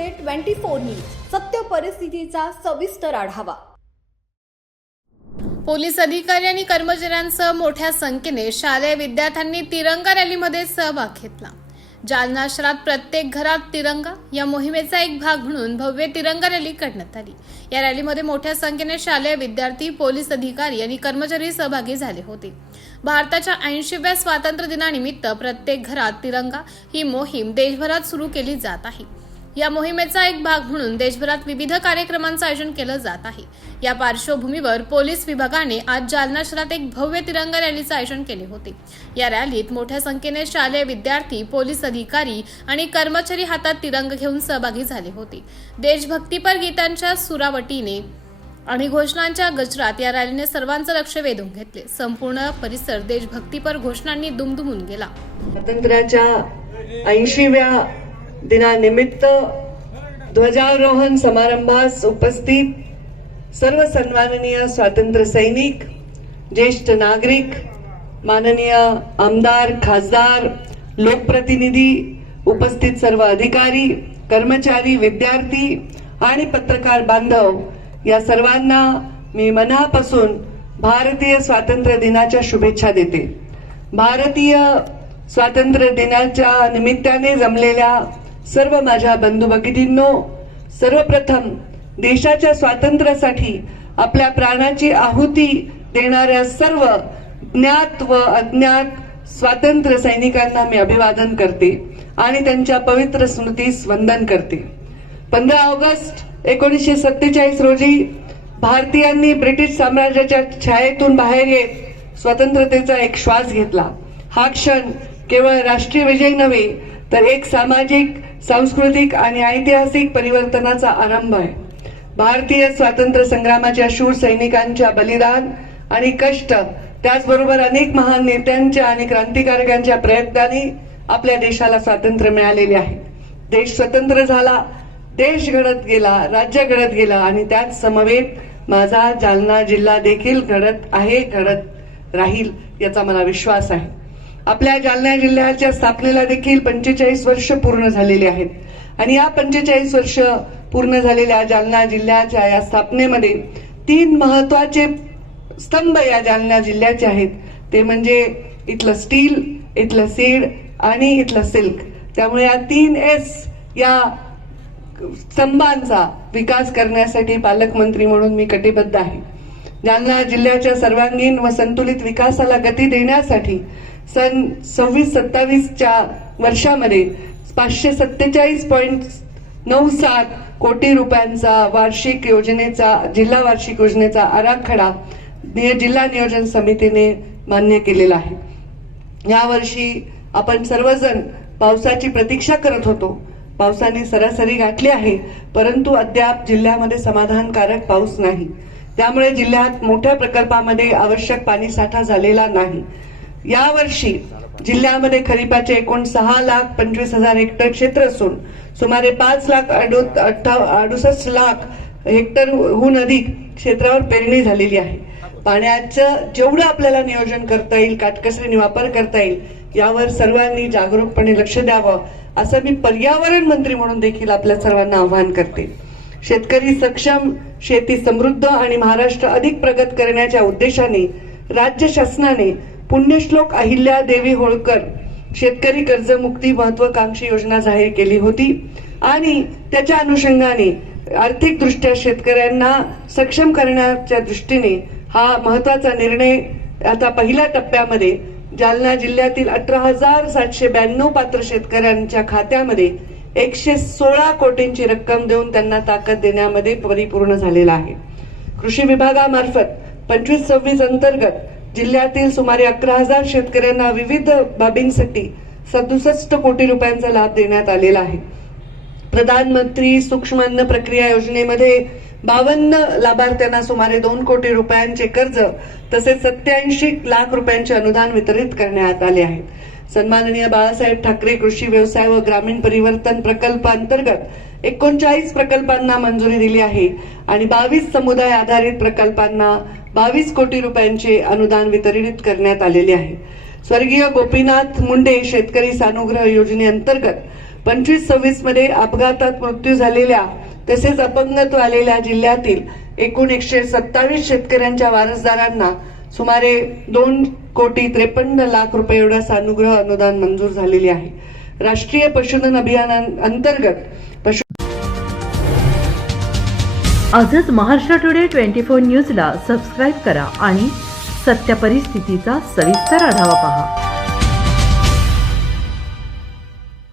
Today 24 news सत्य परिस्थितीचा सविस्तर आढावा। पोलीस अधिकारी आणि कर्मचाऱ्यांसह मोठ्या संख्येने शालेय विद्यार्थ्यांनी तिरंगा रॅलीमध्ये सहभाग घेतला। जालना शहरात प्रत्येक घरात तिरंगा या मोहिमेचा एक भाग म्हणून भव्य तिरंगा रॅली काढण्यात आली। या रॅलीमध्ये मोठ्या संख्येने शालेय विद्यार्थी, पोलीस अधिकारी आणि कर्मचारी सहभागी झाले होते। भारताच्या 80व्या स्वातंत्र्य दिनानिमित्त प्रत्येक घरात तिरंगा ही मोहीम देशभरात सुरू केली जात आहे। या मोहिमेचा एक भाग म्हणून देशभरात विविध कार्यक्रमांचं आयोजन केलं जात आहे। या पार्श्वभूमीवर पोलीस विभागाने आज जालना शहरात एक भव्य तिरंगा रॅलीचं आयोजन केले होते। या रॅलीत मोठ्या संख्येने शालेय विद्यार्थी, पोलीस अधिकारी आणि कर्मचारी हातात तिरंगा घेऊन सहभागी झाले होते। देशभक्तीपर गीतांच्या सुरावटीने आणि घोषणांच्या गजरात या रॅलीने सर्वांचं लक्ष वेधून घेतले। संपूर्ण परिसर देशभक्तीपर घोषणांनी दुमदुमून गेला। स्वातंत्र्याच्या 80व्या दिनानिमित्त ध्वजारोहण समारंभास उपस्थित सर्व सन्माननीय स्वातंत्र्य सैनिक, ज्येष्ठ नागरिक, माननीय आमदार, खासदार, लोकप्रतिनिधी, उपस्थित सर्व अधिकारी, कर्मचारी, विद्यार्थी आणि पत्रकार बांधव या सर्वांना मी मनापासून भारतीय स्वातंत्र्य दिनाच्या शुभेच्छा देते। भारतीय स्वातंत्र्य दिनाच्या निमित्ताने जमलेल्या सर्व माझ्या बंधू भगिनींनो, सर्वप्रथम देशाच्या स्वातंत्र्यासाठी आपल्या प्राणाची आहुती देणाऱ्या सर्व ज्ञात व अज्ञात स्वातंत्र्य सैनिकांना मी अभिवादन करते आणि त्यांच्या पवित्र स्मृतीस वंदन करते। 15 ऑगस्ट 1947 रोजी भारतीयांनी ब्रिटिश साम्राज्याच्या छायेतून बाहेर येत स्वतंत्रतेचा एक श्वास घेतला। हा क्षण केवळ राष्ट्रीय विजय नव्हे तर एक सामाजिक, सांस्कृतिक आणि ऐतिहासिक परिवर्तनाचा आरंभ आहे। भारतीय स्वातंत्र्य संग्रामाच्या शूर सैनिकांच्या बलिदान आणि कष्ट, त्याचबरोबर अनेक महान नेत्यांच्या आणि क्रांतिकारकांच्या प्रयत्नांनी आपल्या देशाला स्वातंत्र्य मिळालेले आहे। देश स्वतंत्र झाला, देश घडत गेला, राज्य घडत गेला आणि त्याच समवेत माझा जालना जिल्हा देखील घडत आहे, घडत राहील याचा मला विश्वास आहे। आपल्या जालना जिल्ह्याच्या स्थापनेला देखील 45 वर्ष पूर्ण झालेली आहेत आणि या 45 वर्ष पूर्ण झालेल्या जालना जिल्ह्याच्या या स्थापनेमध्ये 3 महत्वाचे स्तंभ या जालना जिल्ह्याचे आहेत। ते म्हणजे इथलं स्टील, इथलं सीड आणि इथलं सिल्क। त्यामुळे या 3S या स्तंभांचा विकास करण्यासाठी पालकमंत्री म्हणून मी कटिबद्ध आहे। जालना जिल्ह्याच्या सर्वांगीण व संतुलित विकासाला गती देण्यासाठी सन 26-27च्या वर्षामध्ये 547.97 कोटी रुपयांचा वार्षिक योजनेचा जिल्हा वार्षिक योजनेचा आराखडा जिल्हा नियोजन समितीने मान्य केलेला आहे। यावर्षी आपण सर्वजण पावसाची प्रतीक्षा करत होतो। पावसाने सरासरी गाठली आहे, परंतु अद्याप जिल्ह्यामध्ये समाधानकारक पाऊस नाही। त्यामुळे जिल्ह्यात मोठ्या प्रकल्पामध्ये आवश्यक पाणीसाठा झालेला नाही। यावर्षी जिल्ह्यामध्ये खरीपाचे एकूण 6,25,000 हेक्टर क्षेत्र असून सुमारे 5,68,00,000 हेक्टरहून अधिक क्षेत्रावर पेरणी झालेली आहे। पाण्याचं जेवढं आपल्याला नियोजन करता येईल, काटकसरीने वापर करता येईल यावर सर्वांनी जागरूकपणे लक्ष द्यावं असं मी पर्यावरण मंत्री म्हणून देखील आपल्या सर्वांना आवाहन करते। शेतकरी सक्षम, शेती समृद्ध आणि महाराष्ट्र अधिक प्रगत करण्याच्या उद्देशाने राज्य शासनाने पुण्यश्लोक अहिल्यादेवी होळकर शेतकरी कर्जमुक्ती महत्वाकांक्षी योजना जाहीर केली होती आणि त्याच्या अनुषंगाने आर्थिकदृष्ट्या शेतकऱ्यांना सक्षम करण्याच्या दृष्टीने हा महत्वाचा निर्णय आता पहिल्या टप्प्यामध्ये जालना जिल्ह्यातील 18,792 पात्र शेतकऱ्यांच्या खात्यामध्ये 116 कोटींची रक्कम देऊन त्यांना ताकद देण्यामध्ये परिपूर्ण झालेला आहे। कृषी विभागामार्फत 25-26 अंतर्गत जिल्ह्यातील सुमारे 11,000 शेतकऱ्यांना विविध बाबींसाठी 67 कोटी रुपयांचा लाभ देण्यात आलेला आहे। प्रधानमंत्री सूक्ष्म अन्न प्रक्रिया योजनेमध्ये 52 लाभार्थ्यांना सुमारे 2 कोटी रुपयांचे कर्ज तसेच 87 लाख रुपयांचे अनुदान वितरित करण्यात आले आहे। सन्माननीय बाळासाहेब ठाकरे कृषी व्यवसाय व ग्रामीण परिवर्तन प्रकल्प अंतर्गत 39 प्रकल्पांना मंजुरी दिली आहे आणि 22 समुदाय आधारित प्रकल्पांना 22 कोटी रुपयांचे अनुदान वितरित करण्यात आलेले आहे। स्वर्गीय गोपीनाथ मुंडे शेतकरी सानुग्रह योजनेअंतर्गत 25-26 मध्ये अपघातात मृत्यू झालेल्या तसेच अपंगत्व आलेल्या जिल्ह्यातील एकूण 127 शेतकऱ्यांच्या वारसदारांना सुमारे 2,53,00,000 रुपये एवढा सानुग्रह अनुदान मंजूर झालेले आहे. राष्ट्रीय पशुधन अभियानांतर्गत आजच महाराष्ट्र टुडे 24 न्यूजला सबस्क्राईब करा आणि सत्य परिस्थितीचा सविस्तर आढावा पहा.